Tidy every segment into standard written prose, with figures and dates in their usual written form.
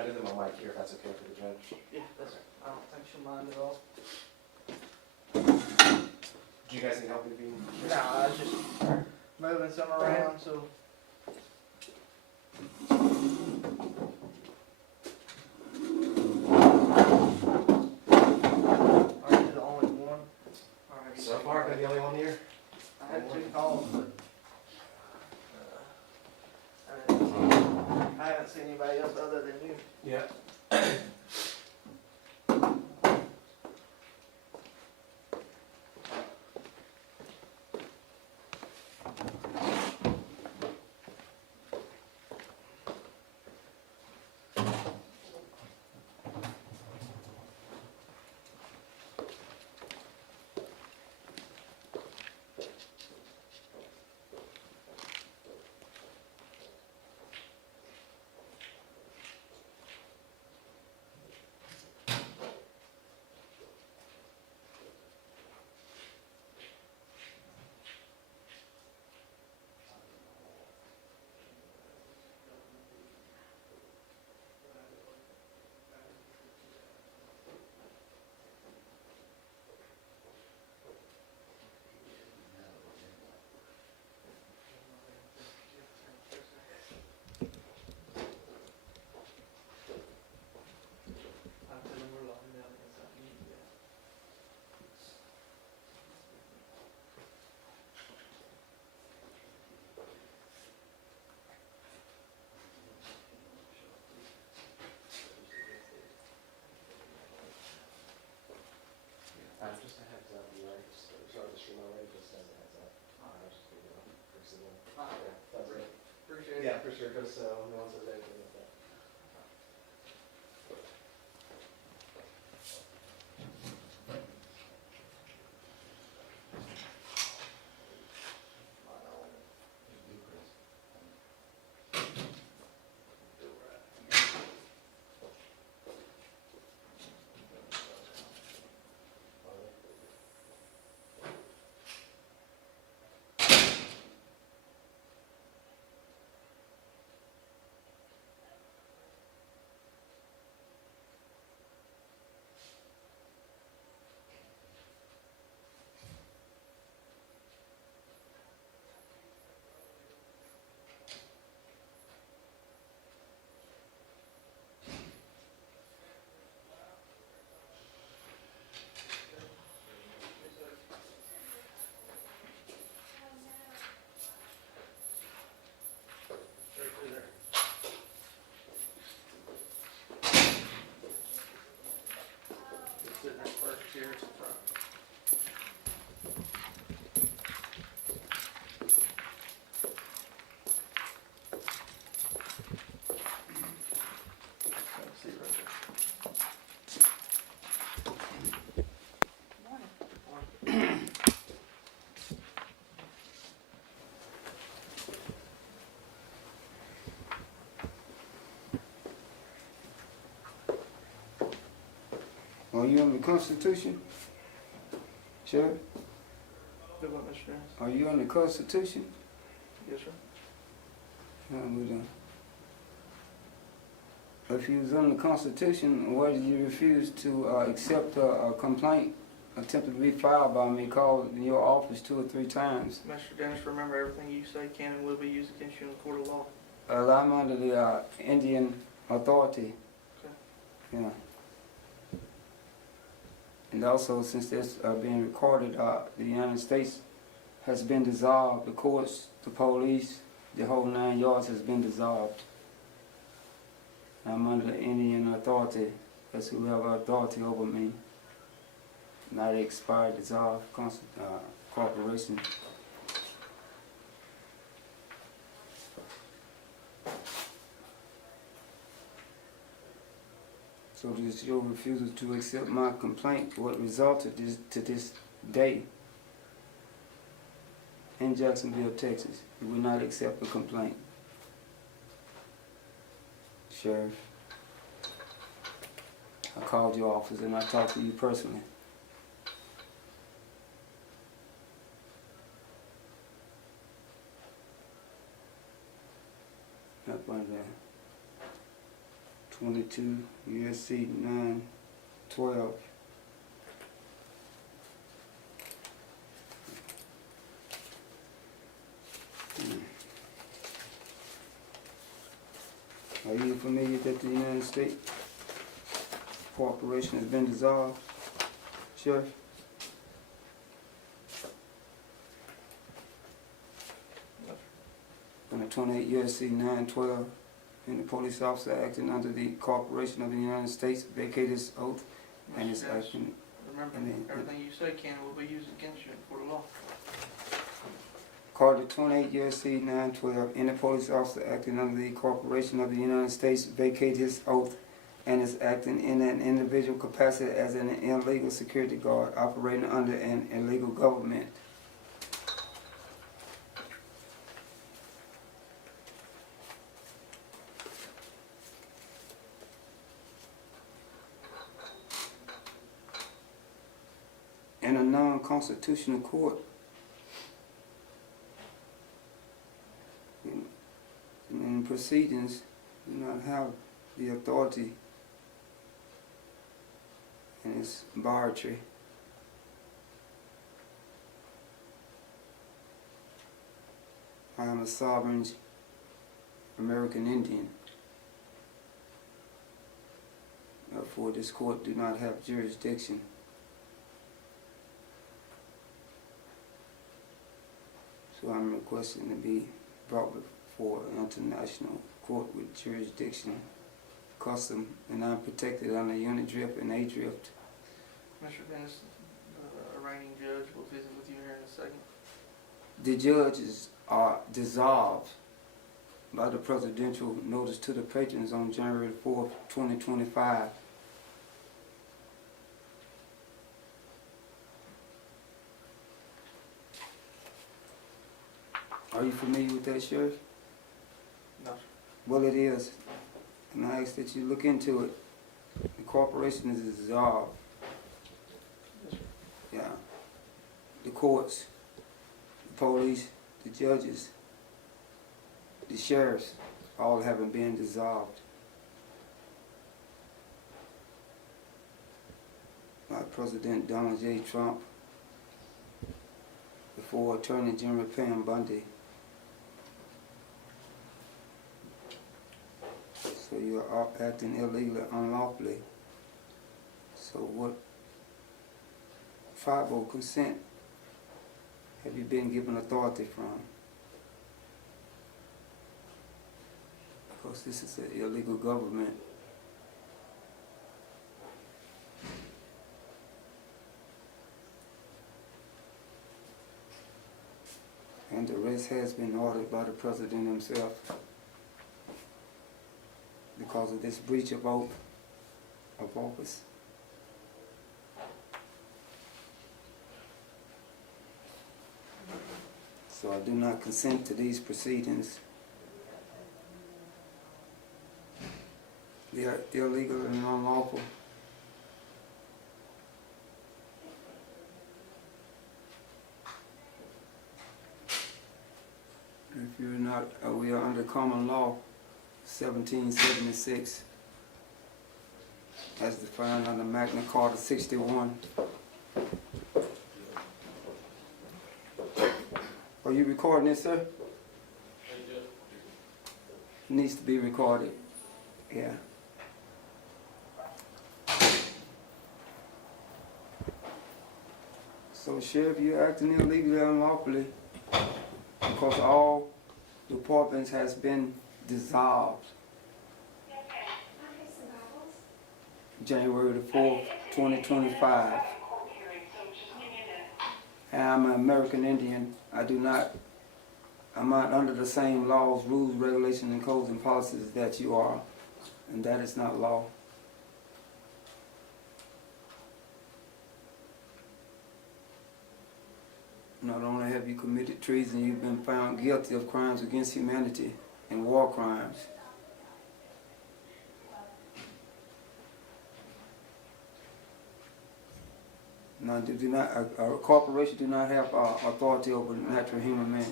I did them on mic here, if that's okay for the judge. Yeah, that's, I don't think she'll mind at all. Do you guys need help with being? No, I was just moving some around, so. Are you the only one? So far, I've been the only one here. I had 2 calls, but I haven't seen anybody else other than you. Yeah. Just a heads up, you right? Sorry, the stream already, just as a heads up. Just so you know, first of all. Yeah, that's it. Appreciate it. Yeah, for sure, just so no one says anything like that. Sit in that first chair in front. Let's see right there. Are you under the Constitution? Sure. Do what, Mr. Jones? Are you under the Constitution? Yes, sir. If you was under the Constitution, why did you refuse to accept a complaint attempted to be filed by me, called in your office 2 or 3 times? Mr. Dennis, remember everything you say can and will be used against you in the court of law. I'm under the Indian Authority. Okay. Yeah. And also, since this being recorded, the United States has been dissolved. The courts, the police, the whole 9 yards has been dissolved. I'm under the Indian Authority. That's who have authority over me. Not expired, dissolved corporation. So this your refusal to accept my complaint, what resulted to this day in Jacksonville, Texas. You will not accept the complaint. Sheriff, I called your office and I talked to you personally. Up under 22 USC 912. Are you familiar that the United States corporation has been dissolved, Sheriff? Under 28 U.S.C. 912, and the police officer acting under the corporation of the United States vacated his oath and is acting. Remember, everything you say can and will be used against you in court of law. According to 28 U.S.C. 912, any police officer acting under the corporation of the United States vacated his oath and is acting in an individual capacity as an illegal security guard operating under an illegal government. In a non-constitutional court, in proceedings, do not have the authority, and it's arbitrary. I am a sovereign American Indian. Therefore, this court do not have jurisdiction. So I'm requesting to be brought before an international court with jurisdiction, custom, and I'm protected under unit drift and A drift. Mr. Dennis, the arraigning judge will visit with you here in a second. The judges are dissolved by the presidential notice to the patrons on January 4th, 2025. Are you familiar with that, Sheriff? No, sir. Well, it is, and I ask that you look into it. The corporation is dissolved. Yes, sir. Yeah. The courts, the police, the judges, the sheriffs, all haven't been dissolved. By President Donald J. Trump, before Attorney General Pam Bundy. So you're acting illegally, unlawfully. So what 5-0 consent have you been given authority from? Because this is an illegal government. And the arrest has been ordered by the President himself because of this breach of oath of office. So I do not consent to these proceedings. They are illegal and unlawful. If you're not, we are under common law 1776 as defined under Magna Carta 61. Are you recording this, sir? It needs to be recorded. Yeah. So, Sheriff, you're acting illegally and unlawfully because all departments has been dissolved. January the 4th, 2025. And I'm an American Indian. I'm not under the same laws, rules, regulations, and codes and policies that you are. And that is not law. Not only have you committed treason, you've been found guilty of crimes against humanity and war crimes. Now, a corporation do not have authority over natural human man.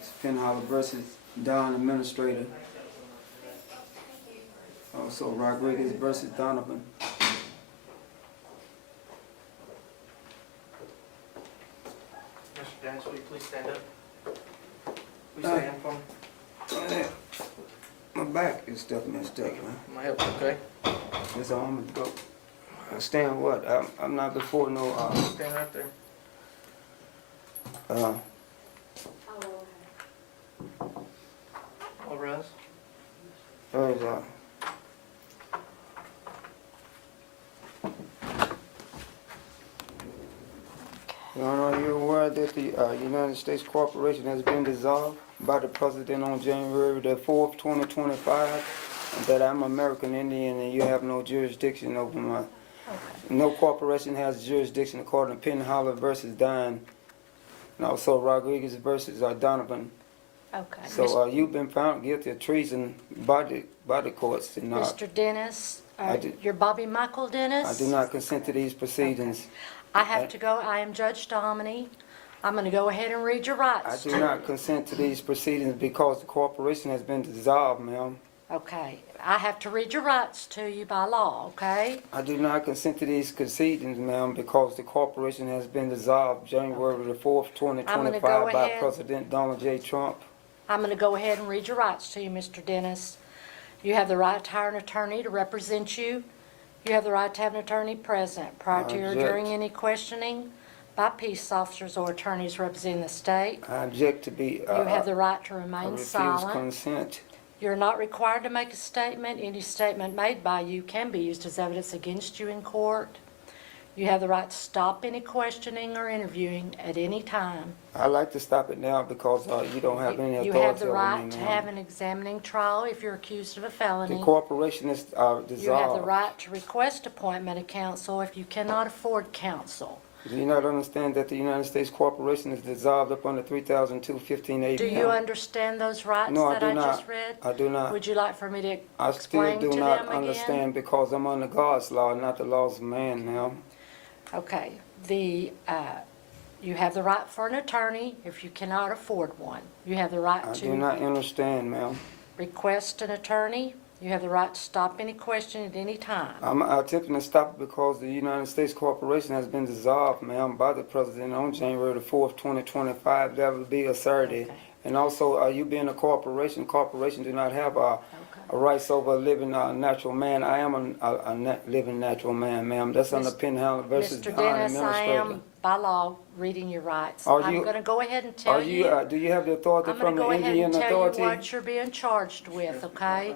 It's Penhollow versus Don Administrator. Also Rodriguez versus Donovan. Mr. Dennis, will you please stand up? Will you stand for me? My back is stuff messed up, man. My help, okay? This arm is broke. Stand what? I'm not before no, Stand right there. All rise. There's, Your Honor, are you aware that the United States Corporation has been dissolved by the President on January the 4th, 2025, and that I'm American Indian and you have no jurisdiction over my... No corporation has jurisdiction according to Penhollow versus Dine, and also Rodriguez versus Donovan. Okay. So you've been found guilty of treason by the courts. And, Mr. Dennis, did- you're Bobby Michael Dennis? I do not consent to these proceedings. I have to go. I am Judge Dominy. I'm going to go ahead and read your I rights. do not consent to these proceedings because the corporation has been dissolved, ma'am. Okay. I have to read your rights to you by law, okay? I do not consent to these proceedings, ma'am, because the corporation has been dissolved January the 4th, I'm gonna 2025 go by ahead. President Donald J. Trump. I'm going to go ahead and read your rights to you, Mr. Dennis. You have the right to hire an attorney to represent you. You have the right to have an attorney present prior to or Object. during any questioning by peace officers or attorneys representing the state. I object to be, You have the right to I remain refuse silent. consent. You're not required to make a statement. Any statement made by you can be used as evidence against you in court. You have the right to stop any questioning or interviewing at any time. I'd like to stop it now because you don't have any You authority have the over right me, to ma'am. have an examining trial if you're accused of a felony. The corporation is You have the dissolved. right to request appointment of counsel if you cannot afford counsel. Do you not understand that the United States Corporation is dissolved up under 3002-1580? Do you understand those rights No, I that do I not. just read? I do not. Would you like for me to I still explain do to not them again? understand because I'm under God's law, not the laws of man now. Okay, you have the right for an attorney if you cannot afford one. You have the right I do to not understand, ma'am. request an attorney. You have the right to stop any question at any time. I'm attempting to stop it because the United States Corporation has been dissolved, ma'am, by the President on January the 4th, 2025. That will be a Saturday. Okay. And also, you being a corporation do not have rights over a living natural man. I am a living natural man, ma'am. That's under Penhollow versus Mr. Don Dennis, I Administrator. am, by law, reading your rights. Are I'm you- going to go ahead and tell you. Do you have the authority I'm going from to the go ahead Indian and tell Authority? you what you're being charged with, okay?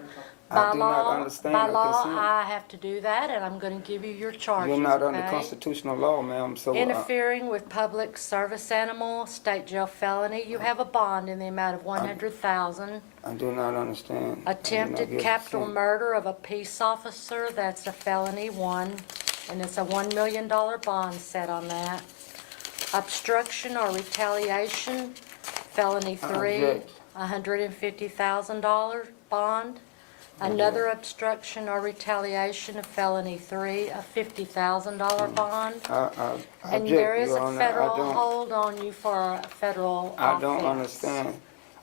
I do not understand By or law, consent. I have to do that, and I'm going to give you your charges, You're not under okay? constitutional law, ma'am, so... Interfering with public service animal, state jail felony, you have a bond in the amount of $100,000. I do not understand. I do not Attempted give capital consent. murder of a peace officer, that's a felony 1, and it's a $1 million bond set on that. Obstruction or retaliation, felony 3, Object. $150,000 bond. Another obstruction or retaliation, a felony 3, a $50,000 bond. I And object, there is Your a Honor. federal I don't- hold on you for a federal I don't offense. understand.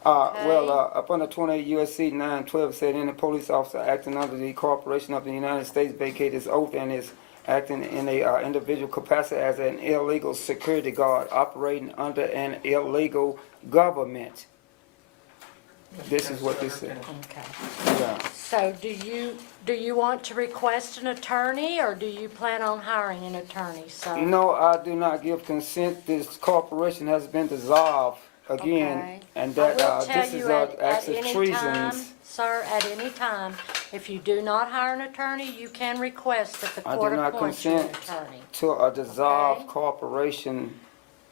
Okay. Well, up under 28 U.S.C. 912 said any police officer acting under the corporation of the United States vacate his oath and is acting in a individual capacity as an illegal security guard operating under an illegal government. This is what this says. Okay. Yeah. So do you want to request an attorney, or do you plan on hiring an attorney, sir? No, I do not give consent. This corporation has been dissolved again, Okay. and I that will tell this is you at acts of any time, treasons. sir, at any time, if you do not hire an attorney, you can request that the I do court not appoint you an consent attorney. to a dissolved Okay. corporation.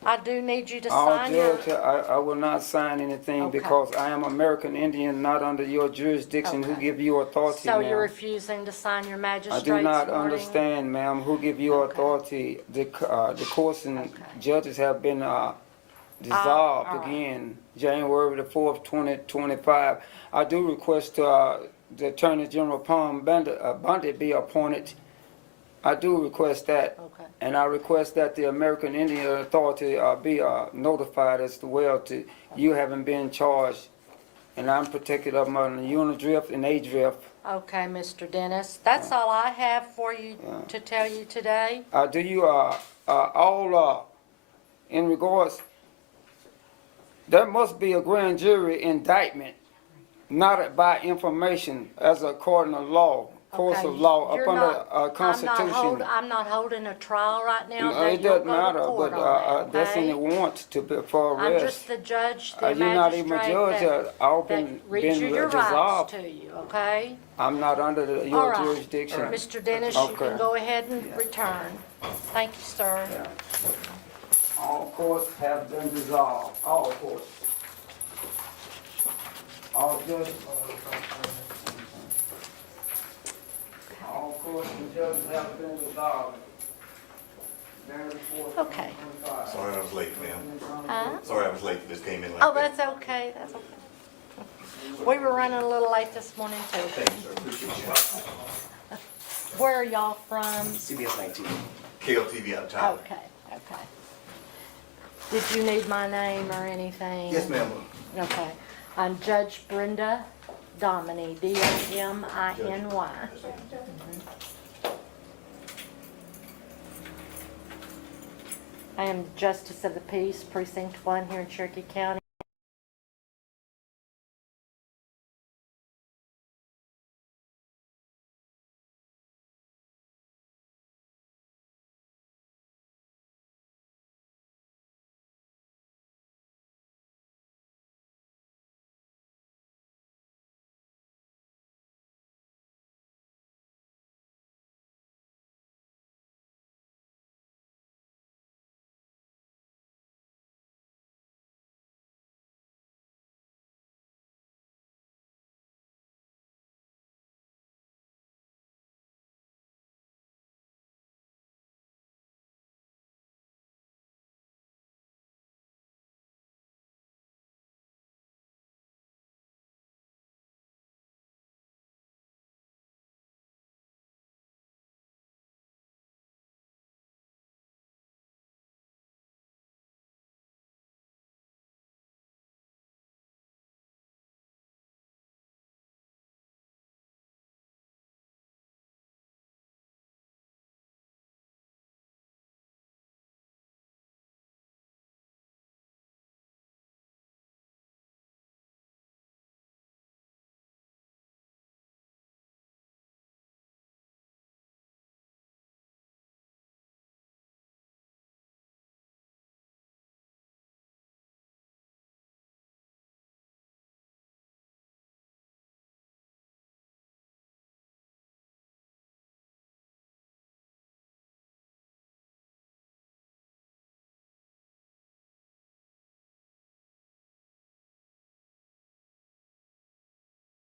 I do need you to All sign your... judge, I will not sign anything Okay. because I am American Indian, not under your jurisdiction. Who Okay. give you authority, So you're ma'am? refusing to sign your I magistrate's do not warning? understand, ma'am. Who give you Okay. authority? The courts and Okay. judges have been dissolved all right. again, January the 4th, 2025. I do request the Attorney General Palm Bundy be appointed. I do request that. Okay. And I request that the American Indian Authority be notified as well to you having been charged and I'm protected of them on the unidrift and A-drift. Okay, Mr. Dennis, that's all I have for you to tell you today. Do you, in regards, there must be a grand jury indictment, not by information as according to law, course Okay, of law, you're up under not- Constitution. I'm not holding a trial right now, No, that it you'll doesn't go to matter, court but on that, that's in okay? the warrant to be for I'm arrest. just the judge, the You're not even a magistrate judge. All that been reads you your rights dissolved. to you, okay? I'm not under All your right. jurisdiction. Mr. Dennis, you Okay. can go ahead and return. Thank you, sir. Yeah. All courts have been dissolved. All courts. All judges. All courts and judges have been dissolved. January 4th, Okay. 2025. Sorry I was late, ma'am. Huh? Sorry I was late, just came in like Oh, that. that's okay, that's okay. We were running a little late this morning too. Thank you, sir, appreciate you. Where are y'all from? CBS 19. KLTV out of town. Okay, okay. Did you need my name or anything? Yes, ma'am. Okay. I'm Judge Brenda Dominy, D-O-M-I-N-Y. I am Justice of the Peace, Precinct 1 here in Cherokee County.